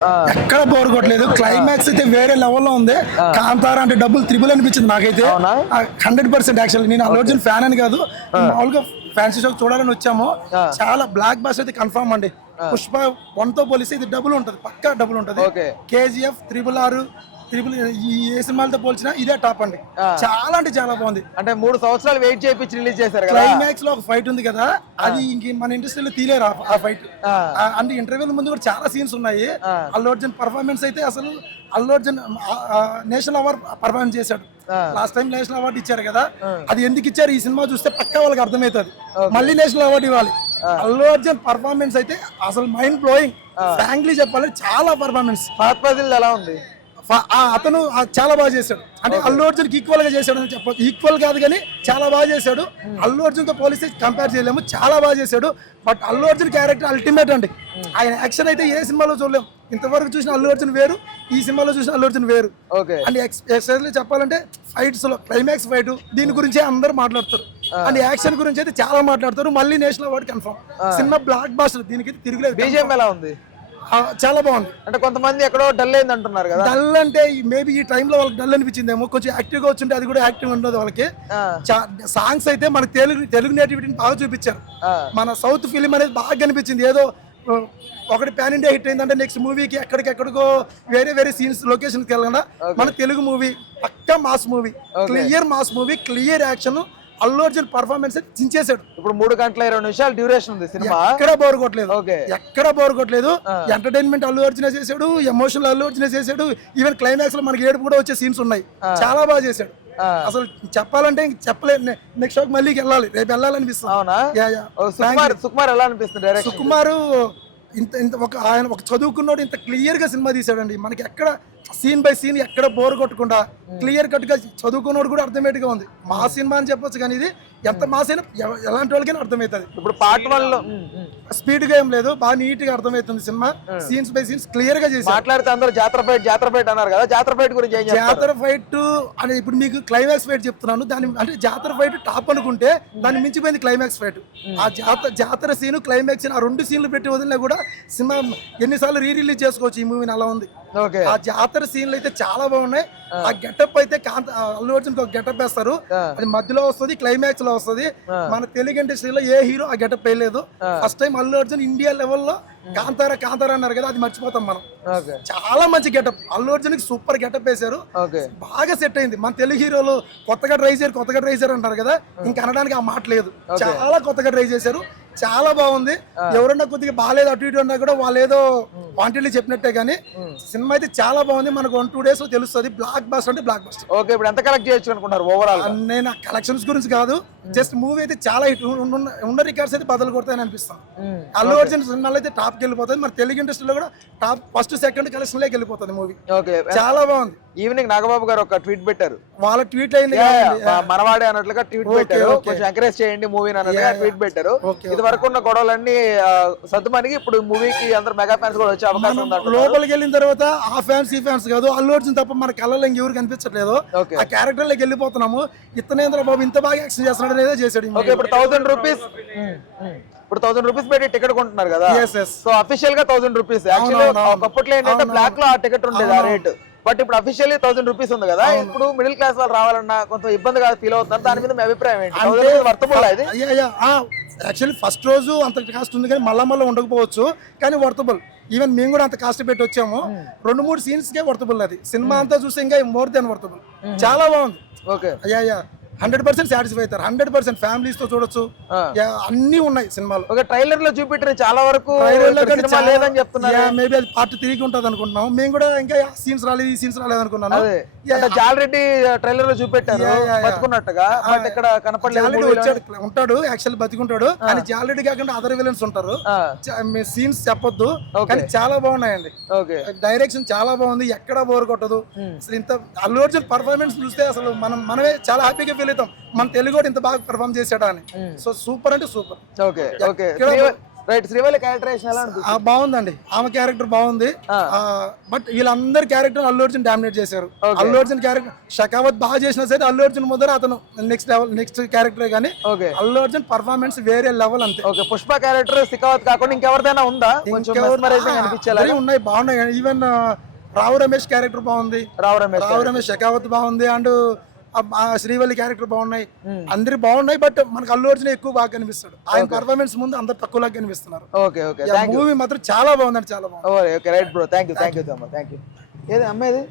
ఎక్కడ బోర్ కొట్టలేదు. క్లైమాక్స్ అయితే వేరే లెవెల్లో ఉంది. కాంతారా అంటే డబ్బులు త్రిబుల్ అనిపించింది నాకైతే 100%. యాక్చువల్లీ నేను అల్లు అర్జున్ ఫ్యాన్ అని కాదు, మామూలుగా ఫ్యాన్సీ షో చూడాలని వచ్చాము. చాలా బ్లాక్ బాస్ అయితే కన్ఫర్మ్ అండి. పుష్ప 1 తో పోలిస్తే ఇది డబుల్ ఉంటది, పక్కా డబుల్ ఉంటది. KGF, త్రిబుల్ ఈ ఏ సినిమాలతో పోల్చినా ఇదే టాప్ అండి. చాలా అంటే చాలా బాగుంది. అంటే 3 సంవత్సరాలు వెయిట్ చేయించి రిలీజ్ చేశారు కదా. క్లైమాక్స్ లో ఒక ఫైట్ ఉంది కదా, అది ఇంక మన ఇండస్ట్రీలో తీలేరు ఆ ఫైట్. అంటే ఇంటర్వ్యూల ముందు కూడా చాలా సీన్స్ ఉన్నాయి. అల్లు అర్జున్ పర్ఫార్మెన్స్ అయితే అసలు Allu Arjun national award performance చేశాడు. లాస్ట్ టైం నేషనల్ అవార్డు ఇచ్చారు కదా, అది ఎందుకు ఇచ్చారు ఈ సినిమా చూస్తే పక్కా వాళ్ళకి అర్థమవుతుంది. మళ్ళీ నేషనల్ అవార్డు ఇవ్వాలి. అల్లు అర్జున్ పర్ఫార్మెన్స్ అయితే అసలు మైండ్ బ్లోయింగ్. ఫ్రాంక్లీ చెప్పాలి, చాలా పర్ఫార్మెన్స్. ఎలా ఉంది? అతను చాలా బాగా చేశాడు. అంటే అల్లు అర్జున్కి ఈక్వల్ గా చేశాడు అని చెప్పొచ్చు. ఈక్వల్ కాదు కానీ చాలా బాగా చేశాడు. అల్లు అర్జున్ తో పోలిస్తే కంపేర్ చేయలేము, చాలా బాగా చేశాడు. But Allu Arjun character ultimate అండి. ఆయన యాక్షన్ అయితే ఏ సినిమాలో చూడలేము. ఇంతవరకు చూసిన అల్లు అర్జున్ వేరు, ఈ సినిమాలో చూసిన అల్లు అర్జున్ వేరు. అంటే ఎక్స్పెషల్లీ చెప్పాలంటే ఫైట్స్ లో క్లైమాక్స్ ఫైట్ దీని గురించే అందరూ మాట్లాడతారు. అండ్ యాక్షన్ గురించి అయితే చాలా మాట్లాడతారు. మళ్ళీ national award confirm. Cinema blockbuster, దీనికి తిరగలేదు. బీజిఎం ఎలా ఉంది? చాలా బాగుంది. అంటే కొంతమంది ఎక్కడో డల్ అయింది అంటున్నారు కదా. డల్ అంటే మేబీ ఈ టైంలో వాళ్ళకి డల్ అనిపించిందేమో. కొంచెం యాక్టివ్ గా వచ్చింటే అది కూడా యాక్టివ్ ఉండదు వాళ్ళకి. సాంగ్స్ అయితే మనకి తెలుగు నేటివిటీని బాగా చూపించారు. మన సౌత్ ఫిలిం అనేది బాగా కనిపించింది. ఏదో ఒకటి పాన్ ఇండియా హిట్ అయిందంటే నెక్స్ట్ మూవీకి ఎక్కడికెక్కడికో వేరే సీన్స్ లొకేషన్కి వెళ్ళకుండా మన తెలుగు మూవీ పక్కా mass movie, clear mass movie, clear action. Allu Arjun performance చించేశాడు. ఇప్పుడు 3 గంటల 20 నిమిషాలు డ్యూరేషన్ ఉంది సినిమా. ఎక్కడ బోర్ కొట్టలేదు. ఎంటర్టైన్మెంట్ అల్లు అర్జున్ చేశాడు, ఎమోషనల్ అల్లు అర్జున్ చేశాడు. ఈవెన్ క్లైమాక్స్ లో మనకి ఏడుపు కూడా వచ్చే సీన్స్ ఉన్నాయి. చాలా బాగా చేశాడు. అసలు చెప్పాలంటే చెప్పలేదు. నెక్స్ట్ షోకి మళ్ళీ వెళ్ళాలి, రేపు వెళ్ళాలనిపిస్తుంది. సుకుమార్ ఎలా అనిపిస్తుంది? సుకుమార్ ఇంత ఆయన ఒక చదువుకున్నాడు, ఇంత క్లియర్ గా సినిమా తీసాడండి. మనకి ఎక్కడ సీన్ బై సీన్ ఎక్కడ బోర్ కొట్టకుండా క్లియర్ కట్ గా చదువుకున్నాడు కూడా అర్థమేట్ గా ఉంది. మా సినిమా అని చెప్పొచ్చు కానీ ఇది ఎంత మాస్ అయినా ఎలాంటి వాళ్ళకైనా అర్థమవుతుంది. ఇప్పుడు పార్ట్ 1 లో స్పీడ్ గా ఏం లేదు, బాగా నీట్ గా అర్థమవుతుంది cinema. Scenes by scenes clear గా చేసి మాట్లాడితే అందరూ జాతర ఫైట్ అన్నారు కదా. జాతర ఫైట్ గురించి జాతర ఫైట్ అని ఇప్పుడు మీకు క్లైమాక్స్ ఫైట్ చెప్తున్నాను. దాని అంటే జాతర ఫైట్ టాప్ అనుకుంటే దాన్ని మించిపోయింది క్లైమాక్స్ ఫైట్. ఆ జాతర సీన్ క్లైమాక్స్ ఆ 2 సీన్లు పెట్టి వదిలినా కూడా సినిమా ఎన్నిసార్లు రిలీజ్ చేసుకోవచ్చు ఈ మూవీని, అలా ఉంది. ఆ జాతర సీన్లు అయితే చాలా బాగున్నాయి. ఆ గెటప్ అయితే అల్లు అర్జున్ ఒక గెటప్ వేస్తారు, అది మధ్యలో వస్తుంది, క్లైమాక్స్ లో వస్తుంది. మన తెలుగు ఇండస్ట్రీలో ఏ హీరో ఆ గెటప్ వేయలేదు. First time Allu Arjun India లెవెల్లో కాంతారా అన్నారు కదా, అది మర్చిపోతాం మనం. చాలా మంచి గెటప్, అల్లు అర్జున్ కి సూపర్ గెటప్ వేశారు, బాగా సెట్ అయింది. మన తెలుగు హీరోలు కొత్తగా ట్రై చేశారు అంటారు కదా, ఇంకా అనడానికి ఆ మాట లేదు. చాలా కొత్తగా ట్రై చేశారు, చాలా బాగుంది. ఎవరన్నా కొద్దిగా బాగాలేదు అటు ఇటు అన్నా కూడా వాళ్ళు ఏదో క్వాంటిటీ చెప్పినట్టే కానీ సినిమా అయితే చాలా బాగుంది. మనకు 1-2 డేస్ లో తెలుస్తుంది. బ్లాక్ బస్టర్ అంటే బ్లాక్ బస్టర్. ఓకే, ఇప్పుడు ఎంత కలెక్ట్ చేయొచ్చు అనుకుంటారు ఓవరాల్? నేను కలెక్షన్స్ గురించి కాదు, జస్ట్ మూవీ అయితే చాలా హిట్. ఉన్న రికార్డ్స్ అయితే బదులు కొడతాయని అనిపిస్తాను. అల్లు అర్జున్ సినిమాలో అయితే టాప్ కి వెళ్ళిపోతుంది. మన తెలుగు ఇండస్ట్రీలో కూడా టాప్ ఫస్ట్ సెకండ్ కలెక్షన్ లోకి వెళ్ళిపోతుంది మూవీ. చాలా బాగుంది. ఈవినింగ్ నాగబాబు గారు ఒక ట్వీట్ పెట్టారు. వాళ్ళ ట్వీట్ అయింది మనవాడే అన్నట్లుగా ట్వీట్ పెట్టారు. కొంచెం ఎంకరేజ్ చేయండి మూవీ అన్నట్లుగా ట్వీట్ పెట్టారు. ఇది వరకు ఉన్న గొడవలన్నీ సర్దుమణిగి ఇప్పుడు మూవీకి అందరు మెగా ఫ్యాన్స్ కూడా వచ్చే అవకాశం ఉంది. లోపలికి వెళ్ళిన తర్వాత ఆ ఫ్యాన్స్ ఈ ఫ్యాన్స్ కాదు, అల్లు అర్జున్ తప్ప మన కళ్ళలో ఇంకెవరు కనిపించట్లేదు. ఆ క్యారెక్టర్ లోకి వెళ్ళిపోతున్నాము. ఇతనేంద్ర బాబు ఇంత బాగా యాక్షన్ చేస్తున్నాడు అనేదే చేశాడు. ఇప్పుడు 1000 రూపీస్ పెట్టి టికెట్ కొంటున్నారు కదా. సో అఫీషియల్ గా 1000 రూపీస్. యాక్చువల్లీ ఒకప్పట్లో ఏంటంటే బ్లాక్ లో ఆ టికెట్ ఉండేది ఆ రేట్. బట్ ఇప్పుడు అఫీషియల్లీ 1000 రూపీస్ ఉంది కదా. ఇప్పుడు మిడిల్ క్లాస్ వాళ్ళు రావాలన్నా కొంత ఇబ్బందిగా ఫీల్ అవుతున్నారు. దాని మీద మీ అభిప్రాయం ఏంటి? వర్తబుల్ అది? యాక్చువల్లీ ఫస్ట్ రోజు అంత కాస్ట్ ఉంది కానీ మళ్ళా ఉండకపోవచ్చు, కానీ వర్తబుల్. ఈవెన్ మేము కూడా అంత కాస్ట్ పెట్టి వచ్చాము. 2-3 సీన్స్ కే వర్తబుల్. అది సినిమా అంతా చూస్తే ఇంకా మోర్ దెన్ వర్తబుల్. చాలా బాగుంది. ఓకే, 100% సాటిస్ఫై అవుతారు. 100% ఫ్యామిలీస్ తో చూడొచ్చు. అన్ని ఉన్నాయి సినిమాలో. ఒక ట్రైలర్ లో చూపెట్టిన చాలా వరకు లేదని చెప్తున్నారు. మేబీ అది పార్ట్ 3 ఉంటుంది అనుకుంటున్నాం. మేము కూడా ఇంకా సీన్స్ రాలేదు, ఈ సీన్స్ రాలేదు అనుకున్నాను. జాలరెడ్డి ట్రైలర్ లో చూపెట్టారు బతుకున్నట్టుగా, బట్ ఇక్కడ కనపడలేదు. ఉంటాడు యాక్చువల్ బతికుంటాడు, కానీ జాలరెడ్డి కాకుండా అదర్ విలన్స్ ఉంటారు. సీన్స్ చెప్పొద్దు, కానీ చాలా బాగున్నాయండి. డైరెక్షన్ చాలా బాగుంది, ఎక్కడ బోర్ కొట్టదు. అసలు ఇంత అల్లు అర్జున్ పర్ఫార్మెన్స్ చూస్తే అసలు మనమే చాలా హ్యాపీగా ఫీల్ అవుతాం. మన తెలుగు ఇంత బాగా పర్ఫార్మ్ చేశాడా అని. సో సూపర్ అంటే సూపర్. రైట్. శ్రీవల్లి క్యారెక్టరేషన్ ఎలా అనిపిస్తుంది? బాగుందండి, ఆమె క్యారెక్టర్ బాగుంది. బట్ వీళ్ళందరి క్యారెక్టర్ అల్లు అర్జున్ డామినేట్ చేశారు. అల్లు అర్జున్ క్యారెక్టర్ షకావత్ బాగా చేసిన సరే అల్లు అర్జున్ ముందర అతను నెక్స్ట్ క్యారెక్టర్ కానీ అల్లు అర్జున్ పర్ఫార్మెన్స్ వేరే లెవెల్ అంతే. ఓకే, పుష్ప క్యారెక్టర్ సికావత్ కాకుండా ఇంకెవరిదైనా ఉందా అనిపించేలా? ఉన్నాయి, బాగున్నాయి. ఈవెన్ రావు రమేష్ క్యారెక్టర్ బాగుంది, రావు రమేష్ షకావత్ బాగుంది, అండ్ శ్రీవల్లి క్యారెక్టర్ బాగున్నాయి. అందరి బాగున్నాయి, బట్ మనకు అల్లు అర్జున్ ఎక్కువ బాగా కనిపిస్తాడు. ఆయన పర్ఫార్మెన్స్ ముందు అందరు తక్కువలాగా కనిపిస్తున్నారు. మూవీ మాత్రం చాలా బాగుందండి, చాలా బాగుంది. Right bro, thank you so much. Thank you. ఏది అమ్మేది